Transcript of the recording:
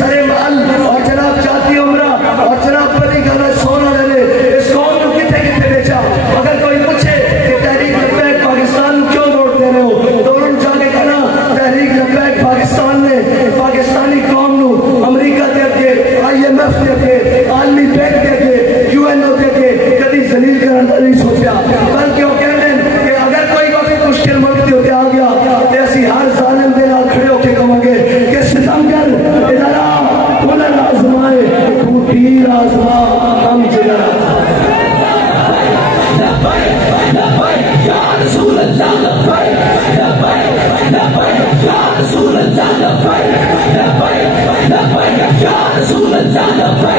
सरे माल और जनाब जाती उम्रा और जनाब बड़ी गाना सोना ले इस कौम को कितने कितने बेचा। अगर कोई पूछे कि तहरीक लब्बैक पाकिस्तान क्यों वोट दे रहे हो तो उन्होंने जाके कहना तहरीक लब्बैक पाकिस्तान ने पाकिस्तानी कौम नू अमरीका दे के IMF दे के आलमी बैंक दे के UNO दे के कभी जलील करना नहीं सोचा। बल्कि वो कह रहे हैं कि अगर कोई भी मुश्किल वक्त होते आ गया तो ऐसी हर जालिम के नाल खड़े होके कहेंगे कि सितमगर इधर आ उन्हें आजमाए तू तीर आजमा हम जिगर Ya Rasul Allah,